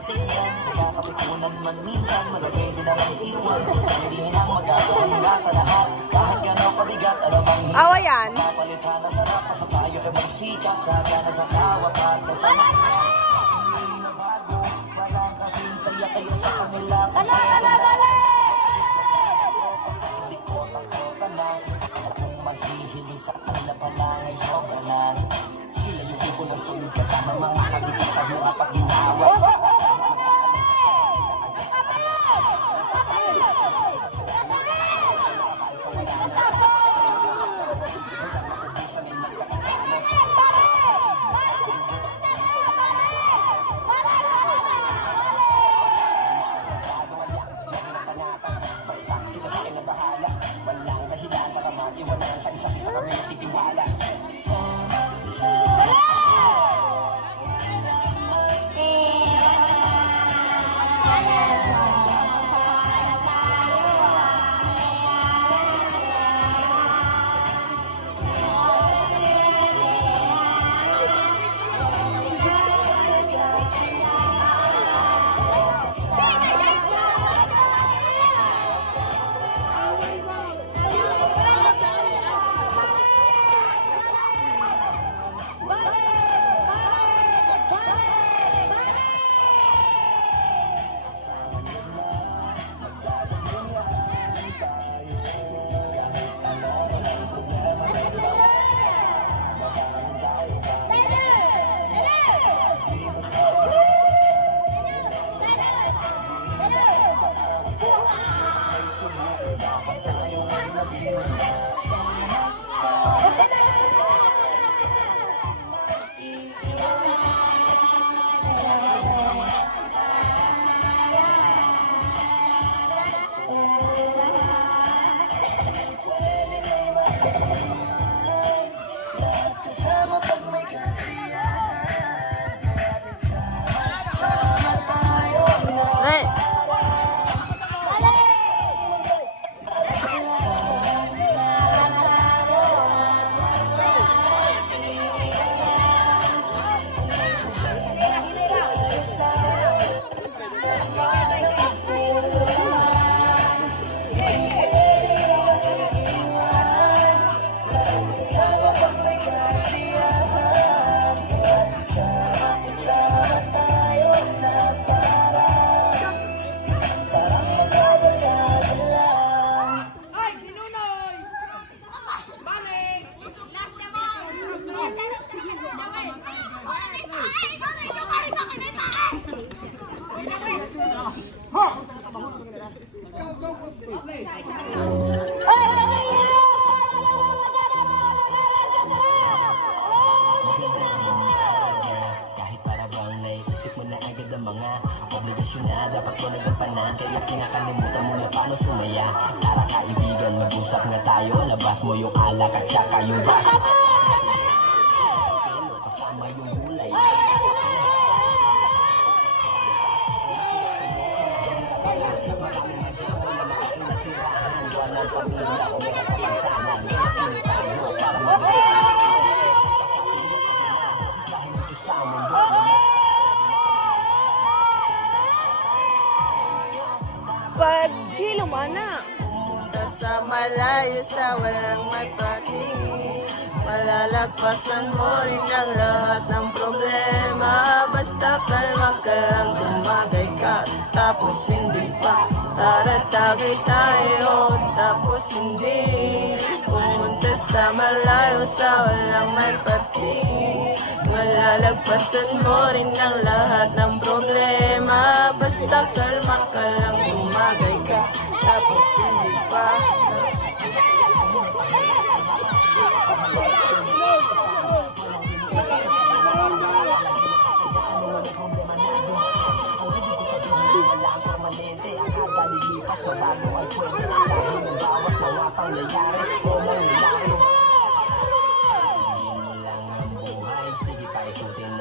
Kakapikunan man minsan, malagay din ang iiwan. Hindi nang magagawa sa lahat. Kahit gano'ng pabigat, alamang hindi. Awa yan. Kapalitan na sarap, sa tayo ay magsikap. Tsaga na sa kawat at kasama. Hindi na bago, walang kasing saya kayo sa kanila. Hindi ko takota na. Kung maghihiling sa kanila pala ngay sobra na. Sila yung ibo ng sunod kasama mga kabigit sa mga pag-ginawa. Kahit para bang naisip mo na agad ang mga obligasyon na dapat mo nagampanan. Kaya kinakalimutan mo na paano sumaya. Tara kaibigan, mag-usap nga tayo. Labas mo yung alak at saka yung baso. Kasama yung gulay. Paghilo mo na. Sa malayo sa walang magpatingin, malalagpasan mo rin ang lahat ng problema. Basta kalma ka lang, tumagay ka, tapos hindi pa. Tara tagay tayo, tapos hindi. Pumunta sa malayo sa walang magpatingin, malalagpasan mo rin ang lahat ng problema. Basta kalma ka lang, tumagay ka, tapos hindi pa.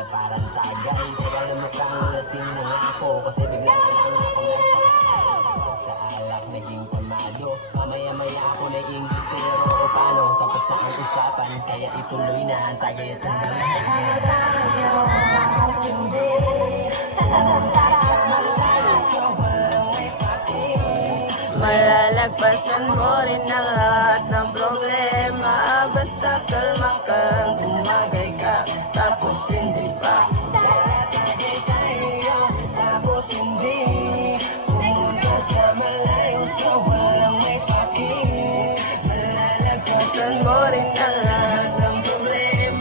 Parang tagay, kaya namukhang lasing mo nga ako. Kasi bigla na lang ako sa alak naging pamado. Mamaya-maya ako naging kisero. O paano, tapos na ang usapan. Kaya ituloy na ang tagay at ang Lalagpasan mo rin ang lahat ng problema. Basta kalma ka lang, tumagay ka, tapos hindi pa